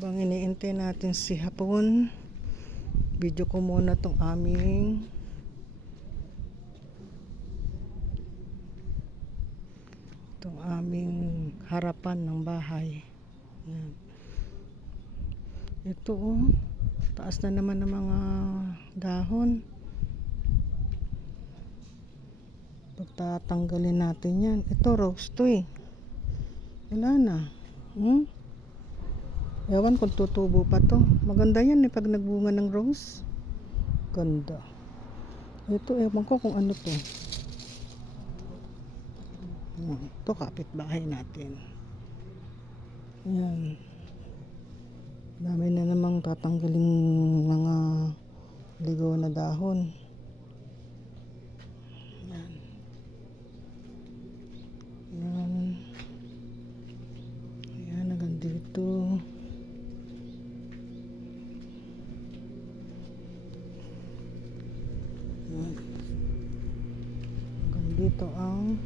Habang iniintay natin si hapon, video ko muna tong aming harapan ng bahay. Yan. Ito taas na naman ng mga dahon. Pagtatanggalin natin yan. Ito rose to wala na. Ewan kung tutubo pa to. Maganda yan pag nagbunga ng rose. Ganda. Ito ewan ko kung ano to. Ito kapitbahay natin. Yan. Dami na namang tatanggaling mga ligaw na dahon. Yan. Yan. Ayan, hanggang dito. Yan. Hanggang dito ang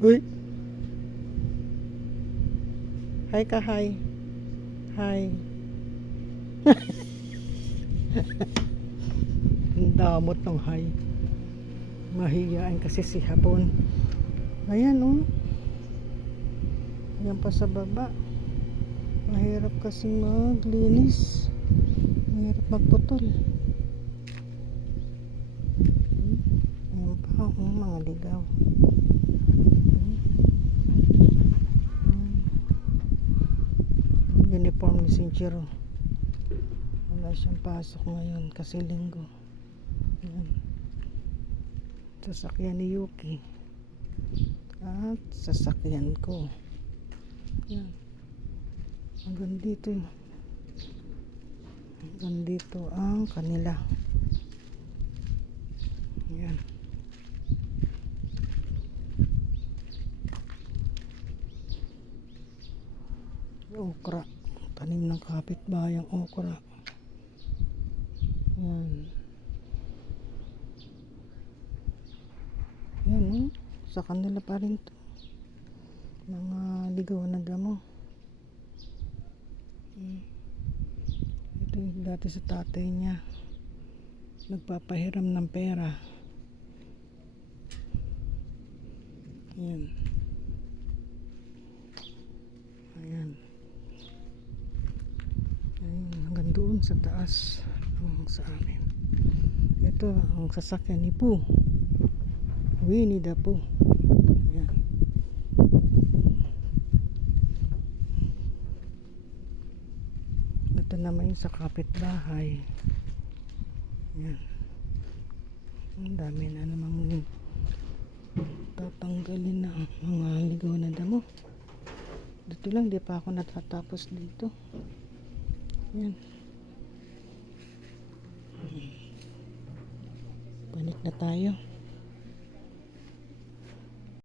uy. Hi ka, hi. Hi. Ang damot ng hi. Mahiyaan kasi si hapon. Ayan Ayan pa sa baba. Mahirap kasi maglinis. Mahirap magputol. Ayan pa mga ligaw. Uniform ni Sinjiro. Wala siyang pasok ngayon kasi linggo. Yan. Sasakyan ni Yuki at sasakyan ko. Yan. Hanggang dito ang kanila. Yan. Okra. Tanim ng kapitbahay ang okra. Yan. Yan sa kanila pa rin to. Mga ligaw na damo. Ito yung dati sa tatay niya. Nagpapahiram ng pera. Yan. Ayan. Hanggang doon sa taas ang sa amin. Ito ang sasakyan ni Pooh. Winnie the Pooh. Yan. Ito naman yung sa kapitbahay. Yan. Ang dami na namang tatanggalin na mga ligaw na damo. Dito lang, di pa ako natatapos dito. Yan. Balik na tayo.